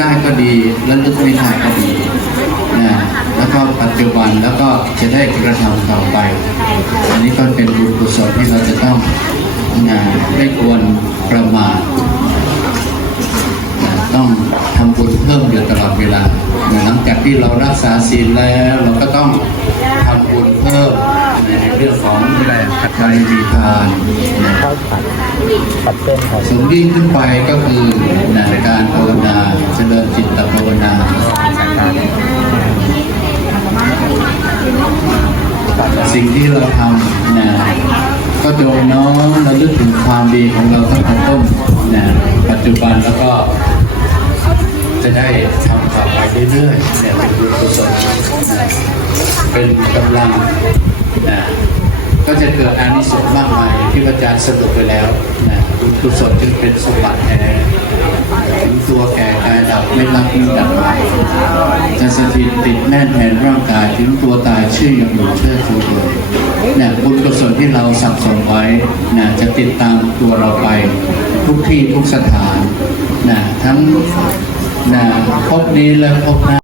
ได้ก็ดีและลึกไม่ได้ก็ดีนะแล้วก็ปัจจุบันแล้วก็จะได้กระทำต่อไป อันนี้ก็เป็นบุญกุศลที่เราจะต้องนะไม่ควรประมาทนะต้องทำบุญเพิ่มอยู่ตลอดเวลาหลังจากที่เรารักษาศีลแล้ว เราก็ต้องทำบุญเพิ่มในเรื่องของอะไรปัจจัยมีทานนะข้าวผัดปัดเส้นครับสูงยิ่งขึ้นไปก็คือในการภาวนา สิ่งที่เราทำนะก็โดยน้อมระลึกถึงความดีของเราตั้งแต่ต้นนะปัจจุบันแล้วก็ จะได้ทำต่อไปเรื่อยๆเนี่ยเป็นบุญกุศลนะเป็นกำลังนะก็จะเกิดอานิสงส์มากมายที่อาจารย์สรุปไปแล้วนะบุญกุศลจึงเป็นสมบัติแท้ถึงายดับไม่รับไม่ดับจะสถิตติดแน่นแทนร่างกายถึงตัวตายชื่อยังอยู่เชื่อชูเลยเนี่ยบุญกุศลที่เราสับสนไว้นะจะติดตามตัวเราไปทุกที่ทุกสถานนะทั้งนะพบนี้และพบหน้า